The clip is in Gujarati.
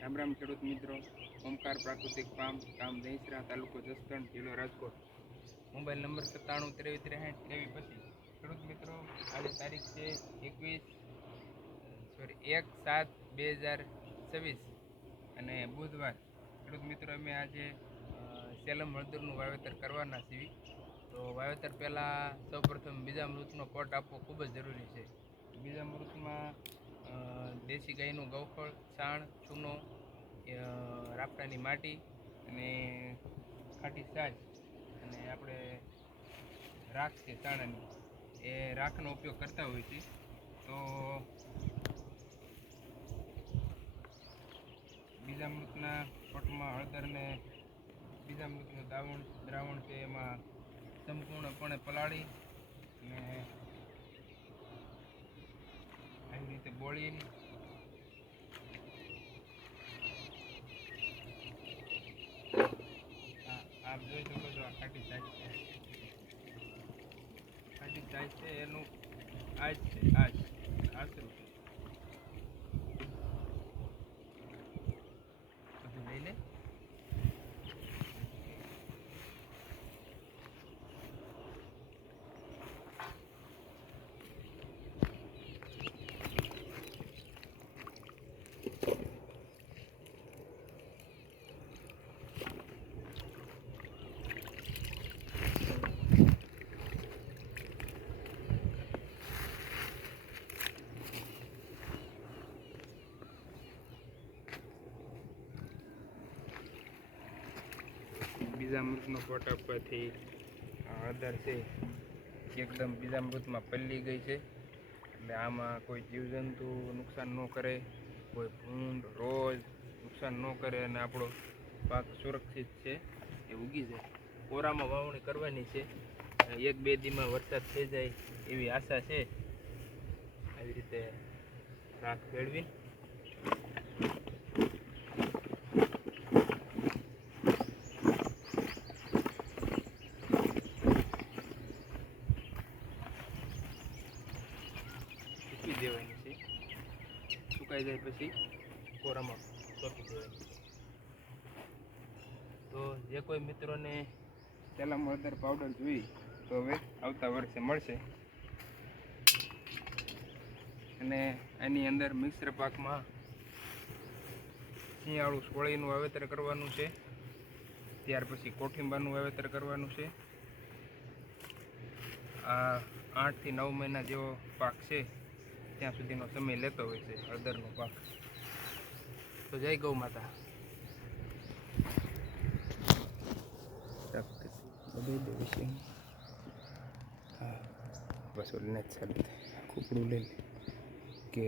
રામ રામ ખેડૂત મિત્રો. ઓમકાર પ્રાકૃતિક ફાર્મ, ગામ દહીસરા, તાલુકો જસદણ, જિલ્લો રાજકોટ. Mobile number 97 23 63 23 25. ખેડૂત મિત્રો, આજે તારીખ છે 1/7/2024 અને બુધવાર. ખેડૂત મિત્રો, અમે આજે સેલમ હળદરનું વાવેતર કરવાના છીએ. તો વાવેતર પહેલાં સૌપ્રથમ બીજામૃતનો કોટ આપવો ખૂબ જ જરૂરી છે. બીજામૃતમાં દેશી ગાયનું ગૌખળ, છાણ, ચૂનો, રાપડાની માટી અને ખાટી છાશ અને આપણે રાખ છે ચાણાની, એ રાખનો ઉપયોગ કરતા હોય છે. તો બીજામૃતના કોટમાં હળદરને બીજામૃતનું દ્રાવણ છે એમાં સંપૂર્ણપણે પલાળી અને આવી રીતે બોળીને આપ જોઈ શકો છો. આ ખાટી છાશ છે, એનું આજ છે, આશરું છે. બધું લઈ લે. બીજામૃતનો કોટ આપવાથી હળદર છે એકદમ બીજામૃતમાં પલળી ગઈ છે. એટલે આમાં કોઈ જીવજંતુ નુકસાન ન કરે, કોઈ ભૂંડ રોજ નુકસાન ન કરે અને આપણો પાક સુરક્ષિત છે એ ઉગી જાય. કોરામાં વાવણી કરવાની છે. 1-2 દીમાં વરસાદ થઈ જાય એવી આશા છે. આવી રીતે રાખ ભેળવી દેવાની છે. સુકાઈ જાય પછી કોરામાં ચોંટી દેવાની. તો જે કોઈ મિત્રોને સેલમ હળદર પાવડર જોઈ તો હવે આવતા વર્ષે મળશે. અને આની અંદર મિશ્ર પાકમાં શિયાળું સોળીનું વાવેતર કરવાનું છે. ત્યાર પછી કોઠીંબાનું વાવેતર કરવાનું છે. આ 8 થી 9 મહિના જેવો પાક છે, ત્યાં સુધીનો સમય લેતો હોય છે હળદરનો પાક. તો જય ગૌ માતા. હા, બસ ઓલને જ ચાલુ થાય. ખૂપડું લઈ કે